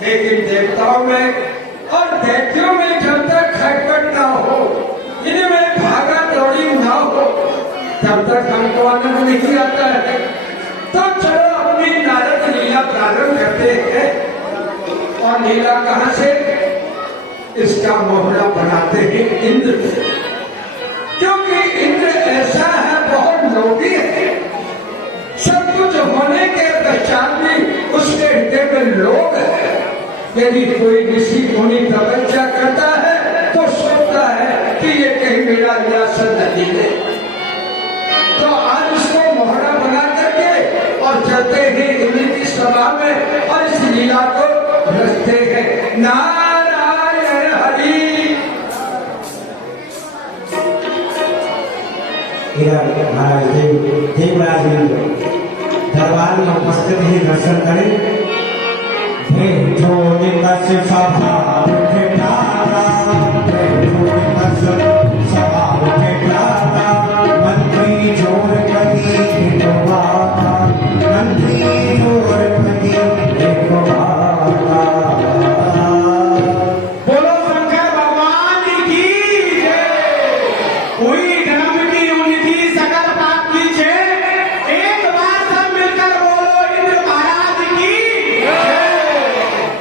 लेकिन देवताओं में और दैत्यों में जब तक खटपट ना हो, इनमें भागा दौड़ी ना हो, तब तक हमको आनंद नहीं आता है। तो चलो अपनी नारद लीला प्रारंभ करते हैं। और लीला कहां से? इसका मोहरा बनाते हैं इंद्र से, क्योंकि इंद्र ऐसा है, बहुत लोभी है। सब कुछ होने के पश्चात भी उसके हृदय में लोभ है। यदि कोई ऋषि मुनि तपस्या करता है तो सोचता है कि ये कहीं मेरा रियासत नहीं ले। तो आज उसको मोहरा बना करके और चलते हैं इंद्र की सभा में और इस लीला को रचते हैं। नारायण हरि। महाराज देवराज दरबार में उपस्थित ही दर्शन करें। जो निकस सभा उठे प्यारा, जो निकस सभा उठे प्यारा, मंत्री जोर करी एक बाता, मंत्री जोर करी एक बाता। बोलो शंकर भगवान की जय। हुई धर्म की उन्नति, सकल पाप की जय। एक बार सब मिलकर बोलो इंद्र महाराज की जय।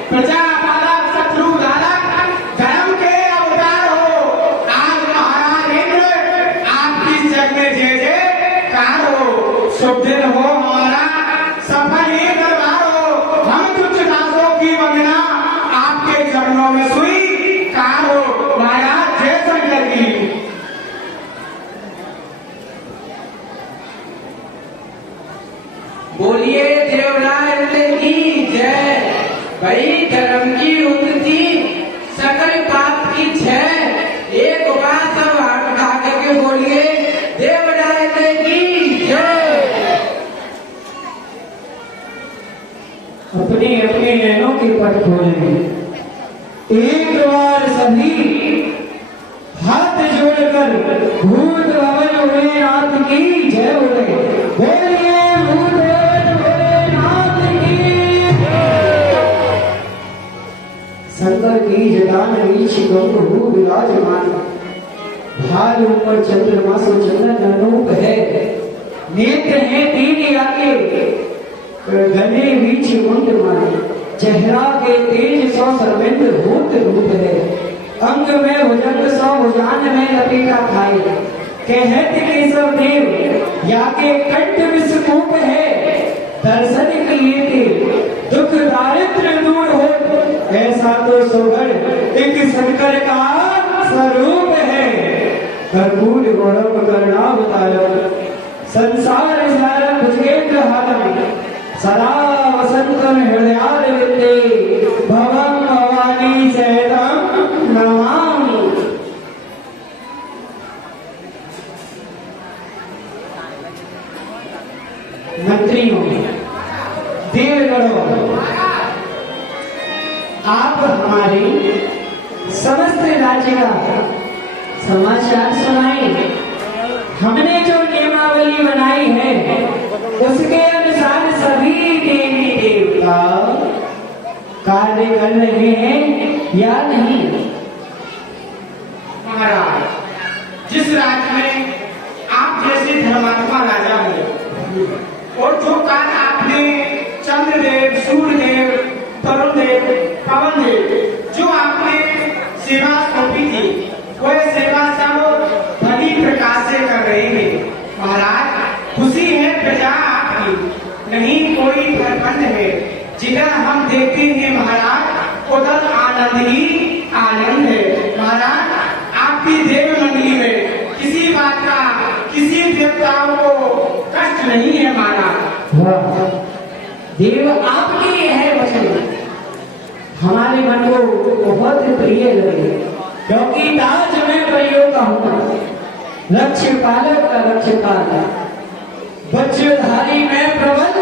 प्रजा पालक शत्रु धारक धर्म के अवतार हो, आज महाराज इंद्र आपकी जग में जय जयकार हो। शुभ दिन हो हमारा, सफल ये दरबार हो। हम तुच्छ दासों की वंदना आपके चरणों में स्वीकार हो। महाराज जय शंकर की। बोलिए देवराज की जय। भाई धर्म की उन्नति, सकल पाप की क्षय। एक बार सब हाथ उठा करके बोलिए देवराज की जय। अपने अपने नैनों के पट खोलेंगे। एक बार सभी हाथ जोड़कर भूत भवन भोलेनाथ की जय बोले। बोलिए भूत भवन भोलेनाथ की जय। शंकर की जटान नीच गंभीर विराजमान, भाल ऊपर चंद्रमा से चंदन अनूप है। नेत्र है तीन आगे, गले बीच मुंड मारे। चेहरा के तेज सौ सर्वेंद्र भूत रूप है। अंग में भुजंग सौ भुजान में लपेटा खाए। कहत के सब देव या के कंठ विस्कूप है। दर्शन किए थे दुख दारिद्र दूर हो, ऐसा तो सोहर एक शंकर का स्वरूप है। कर्पूर गौरव कर्णावतारम, संसार सारम भुजगेंद्र हारम, सदा वसंतम हृदयारविंदे, भवं भवानी सहितं नमामि। मंत्रियों, देवगणों, आप हमारे समस्त राज्य का समाचार सुनाए। हमने जो नियमावली बनाई है उसके अनुसार सभी देवी देवता कार्य कर रहे हैं या नहीं? महाराज, जिस राज्य में आप जैसे धर्मात्मा राजा हो और जो कार्य आपने चंद्रदेव, सूर्यदेव, तरुणदेव, पवनदेव जो आपने सेवा सौंपी थी, वह सेवा सब भली प्रकार से कर रहे हैं। महाराज, खुशी है प्रजा आपकी, नहीं कोई प्रबंध है। जिधर हम देखते हैं महाराज, उधर आनंद ही आनंद है। महाराज, आपकी देव मंडली में किसी बात का किसी देवताओं को कष्ट नहीं है। महाराज, देव आपके है वचन, हमारे मन को बहुत प्रिय लगे, क्योंकि ताज में परियों का होना, लक्ष्य पालक का लक्ष्य पालक, वज्रधारी में प्रबल,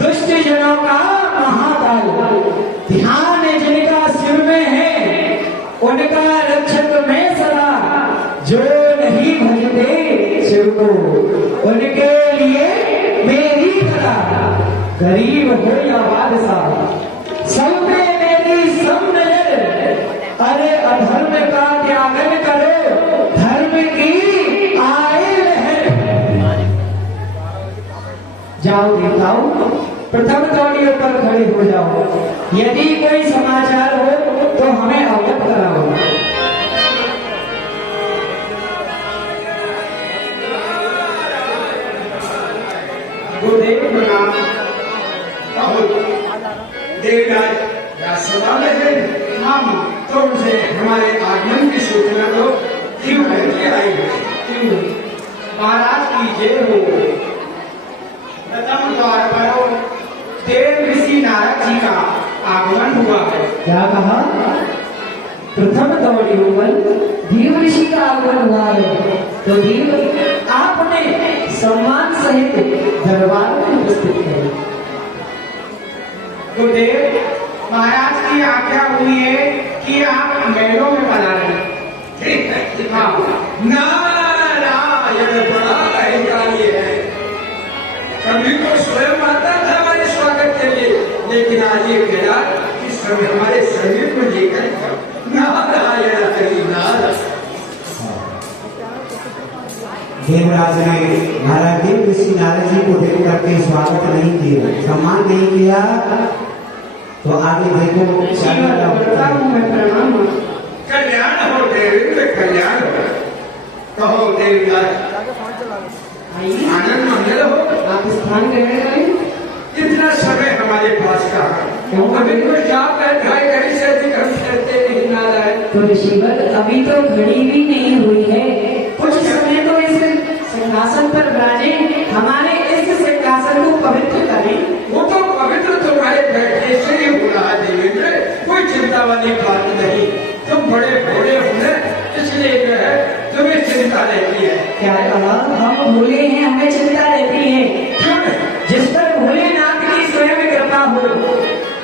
दुष्ट जनों का महाकाल, ध्यान जिनका सिर में है उनका रक्षक में सदा, जो नहीं भजते शिव को उनके लिए मेरी कला, गरीब हो या बादशाह सब पे मेरी सब नजर, अरे अधर्म का त्यागन करो धर्म की आए लहर। जाओ देवताओं, प्रथम दौड़ियों पर खड़े हो जाओ, यदि कोई समाचार हो तो हमें अवगत कराओ। गुरुदेव प्रणाम। देवराज या सभा में है, हम तो उनसे हमारे आगमन की सूचना को क्यों लेके आई है? महाराज की जय हो। प्रथम द्वार पर देव ऋषि नारद जी का आगमन हुआ है। क्या कहा? प्रथम दौड़ियों पर देव ऋषि का आगमन हुआ है, तो देव आपने सम्मान सहित दरबार में उपस्थित करें। गुरुदेव, महाराज की आज्ञा हुई है कि आप महलों में बना रहे। ठीक है, हाँ। नारायण बड़ा अधिकारी है, कभी तो स्वयं आता था हमारे स्वागत के लिए, लेकिन आज ये कहा कि सब हमारे शरीर को लेकर नारायण हरि नारायण। देवराज ने महाराज देव ऋषि नारद जी को देख करके स्वागत नहीं किया, सम्मान नहीं किया, तो आगे देखो मैं प्रणाम। कल्याण हो देवेंद्र, कल्याण हो। कहो देवराज, आनंद मंगल हो। आप स्थान ग्रहण करें। इतना समय हमारे पास का अभी कुछ जाप करी से अधिक हम करते नहीं नारायण। तो ऋषिवर, अभी तो घड़ी भी नहीं हुई है, कुछ समय तो इस सिंहासन पर विराजे, हमारे इस सिंहासन को पवित्र करें। वो तो पवित्र तुम्हारे बैठने से ही हो रहा देवेंद्र, कोई चिंता वाली बात नहीं। तुम बड़े भोले होंगे, इसलिए जो है तुम्हें चिंता रहती है। क्या कहा? हम भोले हैं, हमें चिंता रहती है। क्यों नहीं? जिस पर भोलेनाथ की स्वयं कृपा हो,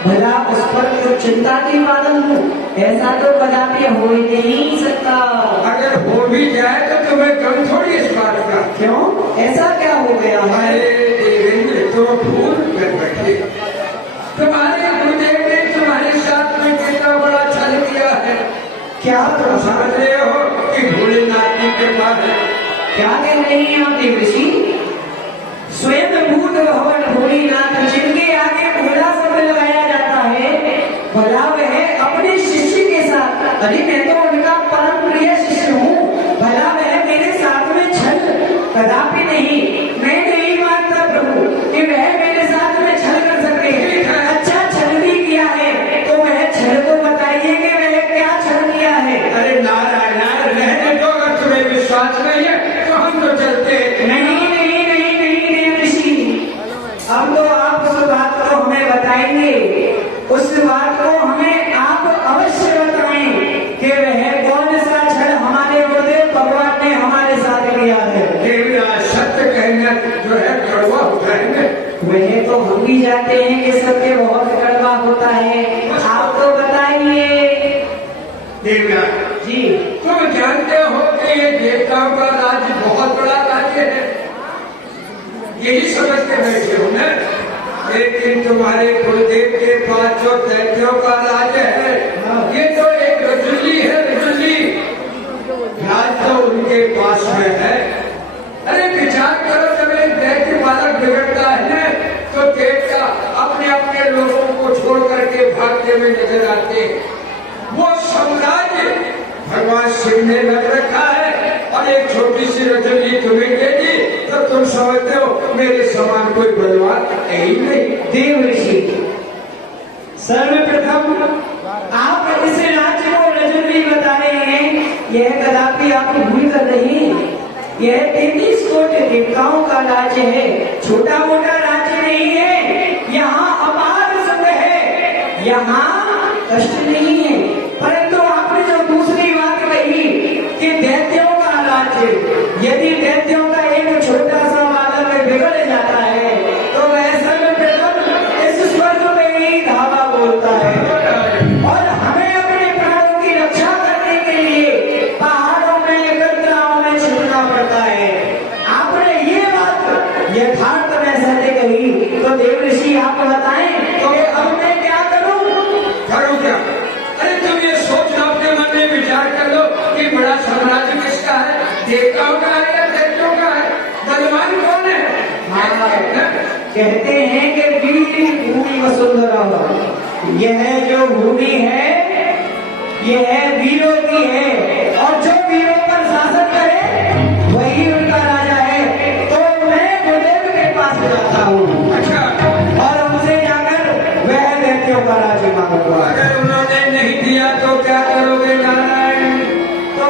भला उस पर तो चिंता की बादल हो, ऐसा तो कदापि हो ही नहीं सकता। अगर हो भी जाए तो तुम्हें गम थोड़ी इस बात का। क्यों? ऐसा क्या हो गया है? अरे देवेंद्र, तुम भूल कर बैठे। तुम्हारे गुरुदेव ने तुम्हारे साथ में कितना बड़ा छल किया है। क्या तुम समझ रहे हो कि भोलेनाथ की कृपा है? क्या कह रहे हैं आप देव ऋषि? स्वयं भूत भवन भोलेनाथ, जिनके आगे भोला शब्द लगाया जाता है, भला वह अपने शिष्य के साथ, अरे मैं तो उनका परम प्रिय शिष्य हूँ, भला वह मेरे साथ में छल कदापि नहीं। मैं नहीं मानता प्रभु कि वह मेरे साथ में छल कर सके। अच्छा, छल भी किया है तो वह छल को बताइए कि वह क्या छल किया है। अरे नारायण नारायण, रहने दो। अगर तुम्हें विश्वास नहीं है तो हम तो चलते हैं। नहीं नहीं नहीं नहीं देव ऋषि, अब तो आप उस बात को हमें बताएंगे, उस बात को हमें आप अवश्य बताएं कि वह कौन सा छल हमारे गुरुदेव भगवान ने हमारे साथ किया है। देवराज, सत्य कहना जो है कड़वा होता है। वह तो हम भी जानते हैं कि सत्य बहुत कड़वा होता है, आप तो बताइए। देवराज जी, तुम जानते हो कि ये देवताओं का राज्य बहुत बड़ा राज्य है, यही समझ के बैठे हो ना। लेकिन तुम्हारे गुरुदेव के पास जो दैत्यों का राज्य है, ये तो एक रजुल्ली है, रजुल्ली। राज तो उनके पास में है। अरे विचार करो, जब एक दैत्य बालक बिगड़ता है तो देवता अपने अपने लोगों को छोड़ करके भागते हुए नजर आते हैं। वो साम्राज्य भगवान शिव ने रख रखा है, और एक छोटी सी रजुल्ली तुम्हें दे दी तो तुम समझते हो मेरे समान कोई बलवान है ही नहीं। देव ऋषि, सर्वप्रथम आप इस राज्य को रजुल्ली बता रहे हैं, यह कदापि आप भूल कर नहीं। यह 33 कोटि देवताओं का राज्य है, छोटा मोटा राज्य नहीं है। यहाँ अपार संघ है, यहाँ कष्ट नहीं है, परंतु आपने जो दूसरी बात कही कि दैत्यों का राज्य, यदि दैत्यों का एक छोटा सा बादल में बिगड़ जाता है तो वह सर्वप्रथम इस स्वर्ग में ही धावा बोलता है और हमें अपने प्राणों की रक्षा करने के लिए पहाड़ों में गंदराओं में छिपना पड़ता है। आपने ये बात यथार्थ में सत्य कही, तो देव ऋषि आप बताएं तो अब मैं क्या करूं? करो क्या? अरे तुम ये सोच लो, अपने मन में विचार कर लो कि बड़ा साम्राज्य किसका है, देवताओं का है या दैत्यों का है, बलवान कौन है? कहते हैं कि वीर भूमि वसुंधरा, यह जो भूमि है यह वीरों की है और जो वीरों पर शासन करे वही उनका राजा है। तो मैं गुरुदेव के पास जाता हूँ अच्छा, और उनसे जाकर वह दैत्यों का राज्य मांगूंगा। अगर उन्होंने नहीं दिया तो क्या करोगे नारायण? तो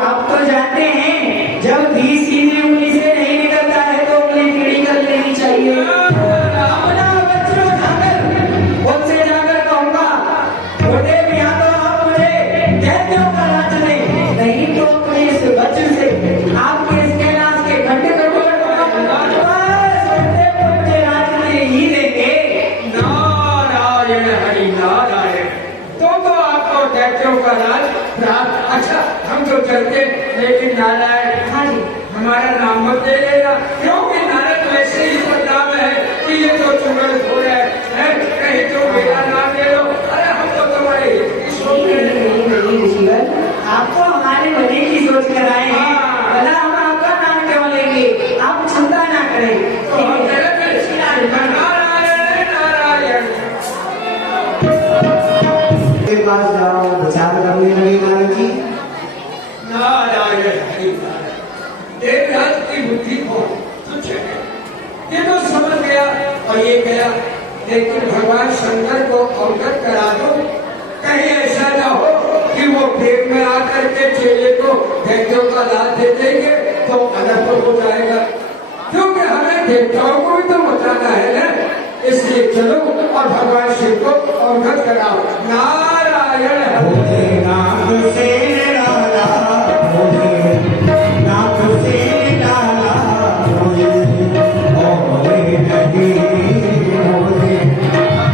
आप तो जानते हैं जब भी सीधी उंगली से नहीं निकलता है तो उंगली टेढ़ी कर लेनी चाहिए। अपना वज्र उठाकर उनसे जाकर कहूंगा, गुरुदेव यहाँ तो आप मुझे दैत्यों का राज्य दें, नहीं तो अपने इस वज्र से आपके इस कैलाश के खड्डे मुझे राज्य ही देंगे। नारायण हरि नारायण, तो आपको दैत्यों का राज प्राप्त। अच्छा, हम तो चलते, लेकिन नारायण हाँ जी, हमारा नाम मत ले लेना, क्योंकि नारद वैसे ही बदनाम है कि ये तो चुगल हो रहा है, कहीं तो मेरा नाम ले लो। अरे हम तो तुम्हारे हित की सोच रहे हैं। नहीं ऋषिवर, आपको हमारे भले की सोच कर आए हैं, भला हम आपका नाम क्यों लेंगे, आप चिंता ना करें। तो हम नारायण नारायण के पास जाओ, विचार करने लगे नारद जी। नारायण हरि नारायण। देवराज की बुद्धि बहुत तुच्छ है, ये तो समझ गया और ये गया, लेकिन भगवान शंकर को अवगत करा दो, कहीं ऐसा ना हो कि वो पेट में आकर के चेले को दैत्यों का लाभ दे देंगे तो अनर्थ हो जाएगा, क्योंकि हमें देवताओं को भी तो बचाना है ना। इसलिए चलो और भगवान शिव को अवगत कराओ। नारायण हरि नाथ से डाला नाथ से डाला ओरे नहीं ओरे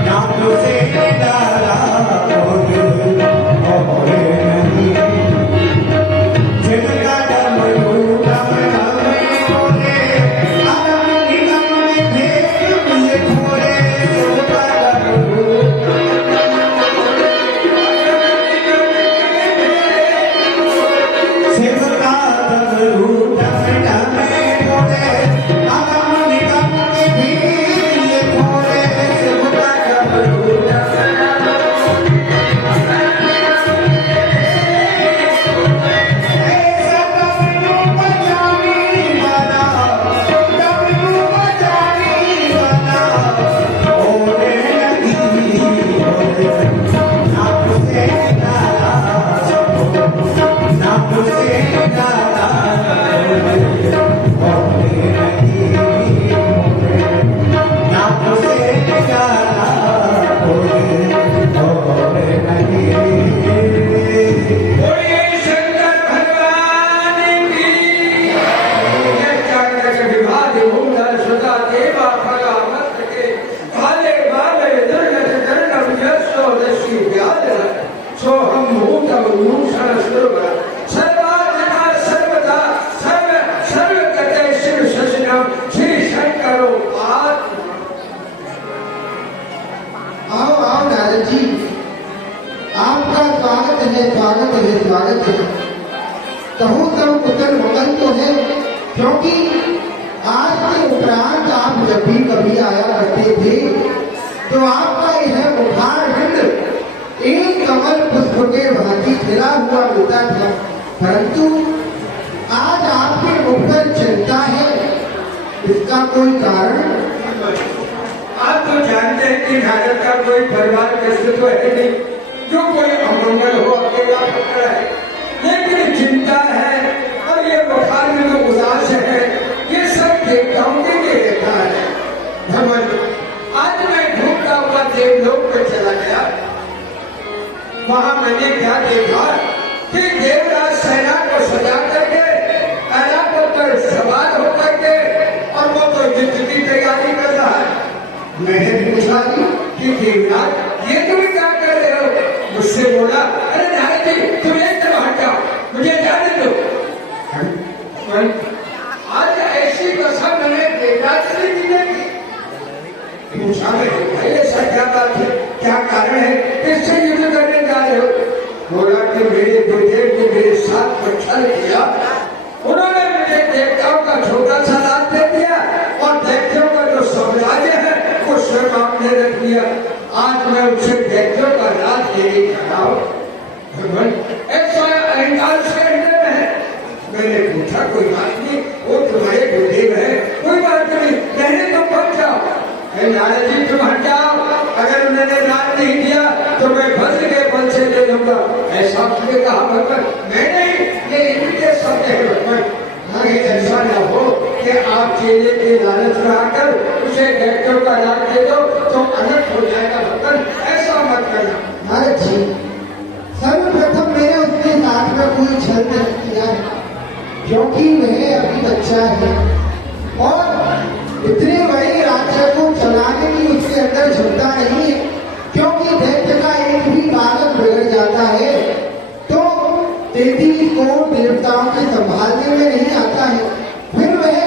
नाथ से डाला ओरे नहीं जिनका डमरू डम डम ओरे आदम निगम में भेद ये खोरे जिनका डमरू शिवका डमरू डम डम ओरे आदम निगम में भेद ये खोरे शिवका डमरू डम ऐसा डमरू बजाने वाला डमरू बजाने वाला ओरे नहीं ओरे नाथ से डाला नाथ से डाला ओरे नहीं ओरे नाथ से डाला ओरे नहीं बोलिए शंकर भगवान की। ये चाणक्य विवाद भूंगा सदा देवा फला मत के भाले भाले दुर्गत कर्णम यशो दशी व्याध सोहम भूतम भूषण सुरभ सर्वात्मा सर्वदा सर्व सर्वगते शिव शशनम श्री शंकरो आत्मा। आओ आओ नारद जी, आपका स्वागत है स्वागत है स्वागत है। कहूँ सब कुशल मंगल तो है, क्योंकि आज के उपरांत आप जब भी कभी आया करते थे तो आपका यह मुखारविंद एक कमल पुष्प के भांति खिला हुआ मिलता था, परंतु आज आपके मुख पर चिंता है, इसका कोई कारण? आप तो जानते हैं कि नारद का कोई परिवार कैसे तो है नहीं, जो कोई अमंगल हो अकेला पकड़ा है, लेकिन चिंता है और ये बुखार में जो उदास है, ये सब देवताओं के लिए रहता है। भगवान आज मैं ढूंढता हुआ देवलोक पे चला गया, वहां मैंने क्या देखा कि देवराज सेना को सजा करके ऐलान पर सवार होकर के और वो तो युद्ध की तैयारी कर रहा है। मैंने पूछा कि देवराज ये तुम क्या कर रहे हो? मुझसे बोला, अरे नारद जी तुम एक तरफ हट जाओ, मुझे जाने दो। आज ऐसी दशा मैंने देवराज से नहीं देखी। पूछा मैं, भाई ऐसा क्या बात है, क्या कारण है, किससे युद्ध करने जा रहे हो? बोला कि मेरे गुरुदेव ने मेरे साथ पक्षल किया, उन्होंने मुझे देवताओं का छोटा सा राज दे दिया और दैत्यों का जो साम्राज्य है वो स्वयं आपने रख लिया। आज मैं उनसे दैत्यों का राज लेने जा रहा हूँ। भगवान ऐसा अहंकार उसके हृदय में है। मैंने पूछा कोई बात नहीं, वो तुम्हारे गुरुदेव है, कोई बात नहीं, कहने तुम पहुंच जाओ। नारद जी तुम हट जाओ, अगर उन्होंने राज नहीं दिया तो मैं वज्र के बल से ले लूंगा, ऐसा उसने कहा। भगवान मैं नहीं, ये इनके शब्द है भगवान। कहीं ऐसा न हो कि आप चेले के लालच में आकर उसे दैत्यों का राज दे दो तो अनर्थ हो जाएगा। भगवान ऐसा मत करना। नारद जी, सर्वप्रथम मैंने उसके साथ में कोई छल नहीं किया है, क्योंकि वह अभी बच्चा है और इतने बड़े राज्य को चलाने की उसके अंदर क्षमता नहीं है। क्योंकि दैत्य का एक भी बालक बिगड़ जाता है तो 33 करोड़ देवताओं के संभालने में नहीं आता है, फिर वह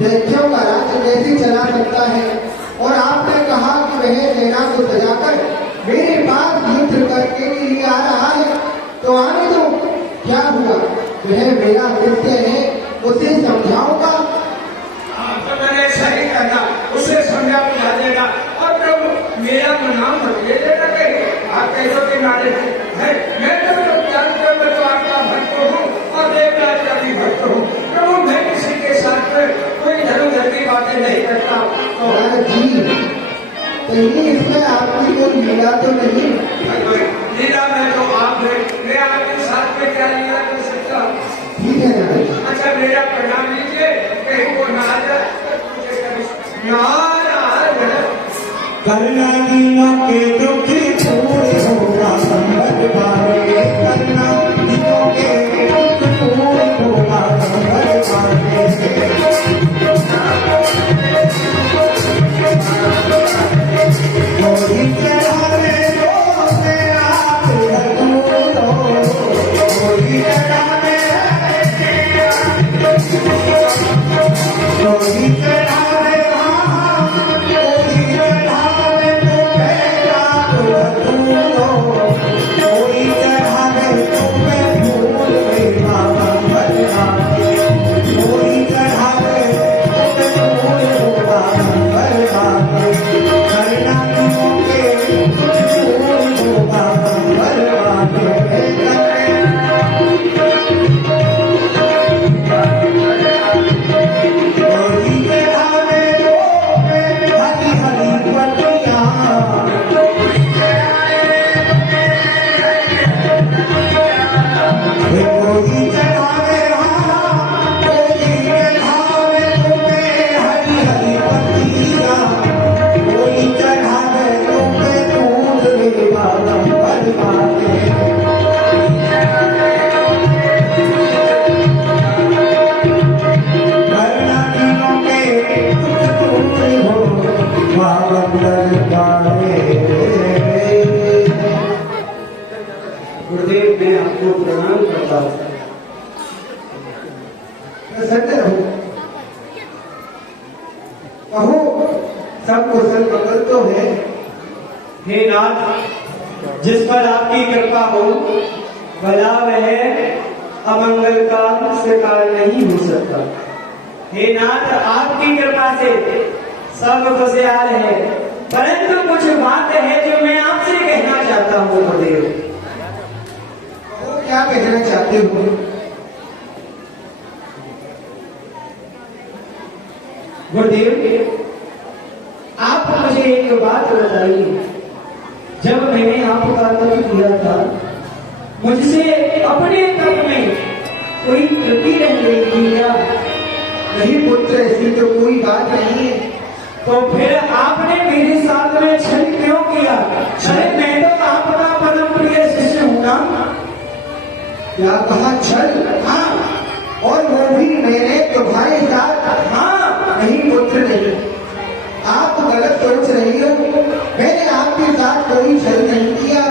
दैत्यों का राज्य कैसे चला सकता है? और आपने कहा कि वह सेना को सजाकर मेरे पास युद्ध करके लिए आ रहा है, तो आने दो, क्या हुआ? वह मेरा मित्र है, उसे समझाऊंगा। तो मैंने सही कहना, उसे समझा बुझा देगा और प्रभु मेरा नाम मत ले लेना कहीं। आप कह दो कि नारद जी है, मैं तो जानकर मैं तो आपका भक्त हूँ और देवराज का भी भक्त हूँ। प्रभु मैं किसी के साथ में कोई धर्म की बातें नहीं करता। तो नारद जी, कहीं इसमें आपकी कोई लीला तो नहीं? लीला में तो आप है, मैं आपके साथ में क्या लीला कर सकता हूँ? ठीक है नारद जी। अच्छा मेरा प्रणाम लीजिए, कहीं वो नारद करना दीनों के दुख पूरे होगा संबंध पावे, करना दीनों के दुख पूरे होगा संबंध पावे। कोई चढ़ावे तो मैं आप हूँ, कोई चढ़ावे कोई चढ़ावे गुरुदेव मैं आपको प्रणाम करता हूँ। प्रसन्न रहो, कहो सब कुशल मंगल तो है। हे नाथ, जिस पर आपकी कृपा हो भला वह अमंगल का शिकार नहीं हो सकता। हे नाथ, आपकी कृपा से सब खुशहाल है, परंतु कुछ बात है जो मैं आपसे कहना चाहता हूँ गुरुदेव। कहो क्या कहना चाहते हो? गुरुदेव, आप मुझे एक बात बताइए, जब मैंने आपका तप किया था मुझसे अपने तप में कोई त्रुटि रह गई थी क्या? नहीं पुत्र, ऐसी तो कोई बात नहीं है। तो फिर आपने मेरे साथ में छल क्यों किया? अरे मैं तो आपका परम प्रिय क्या कहा छल? हाँ, और वो भी मैंने तुम्हारे साथ? हाँ, नहीं पुत्र नहीं, आप गलत सोच रही हो। मैंने आपके साथ कोई छल नहीं किया।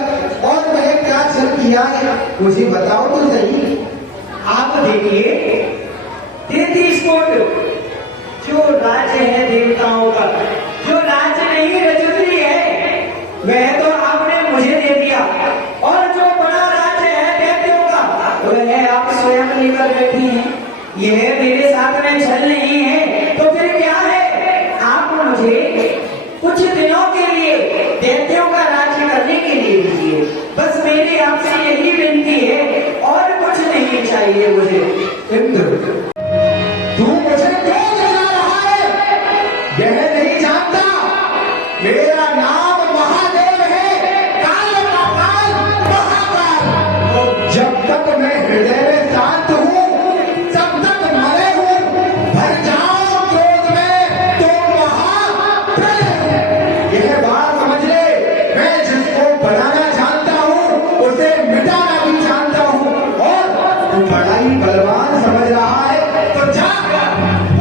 और मैं क्या छल किया है मुझे बताओ तो सही। आप देखिए 33 कोट जो राज्य है देवताओं का, जो राज्य नहीं रजनी है, वह तो आपने मुझे दे दिया। और जो बड़ा राज्य है दैत्यों का, वह आप स्वयं लेकर बैठी हैं। यह मेरे साथ में छल नहीं है तो फिर क्या है? आप मुझे कुछ दिनों के लिए दैत्यों का राज्य करने के लिए दीजिए। बस मेरी आपसे यही विनती है और कुछ नहीं चाहिए मुझे। इंद्र, तू मुझे क्यों जगा रहा है? यह नहीं जानता मेरा नाम महादेव है, काल का काल, महाकाल। और जब तक मैं हृदय में शांत हूँ तब तक मरे हूँ, भर जाऊं क्रोध में तो महाप्रलय हूँ। यह बात समझ ले, मैं जिसको बनाना जानता हूँ उसे मिटाना भी जानता हूँ। और तू बड़ा ही बलवान समझ रहा है तो जा,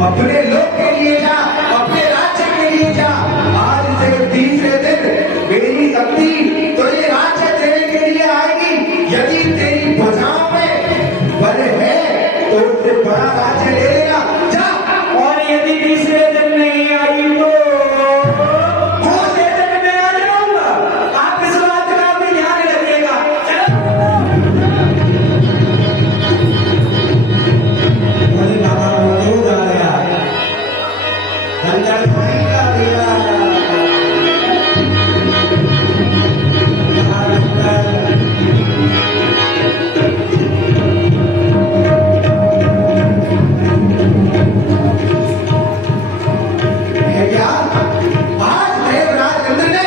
अपने लोक के लिए जा, अपने राज्य के लिए जा। आज से तीसरे दिन मेरी शक्ति तुझे राज्य देने के लिए आएगी। यदि तेरी भुजाओं में बल है तो उससे बड़ा राज्य ले लेना। जा। और यदि तीसरे दिन नहीं आई तो दूसरे दिन में आ जाऊंगा। आप इस बात का भी ध्यान रखिएगा। बोले बाबा मौजूद आ गया, अंदर पानी का दिया। है क्या? आज देवराज इंद्र ने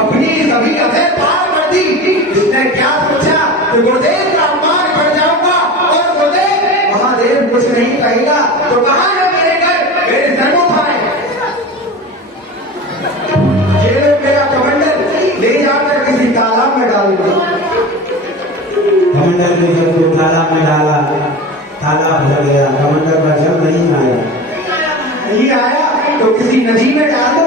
अपनी सभी अभय पार कर दी। इसने क्या सोचा कि गुरुदेव का अपमान कर जाऊंगा और गुरुदेव महादेव कुछ नहीं कहेगा तो कहा है मेरे घर मेरे जन्म उठाए। ये लोग मेरा कमंडल ले जाकर किसी तालाब में डाल दो। कमंडल ने जब वो तालाब में डाला, तालाब भर गया, कमंडल का जल नहीं आया। नहीं आया तो किसी नदी में डाल दो।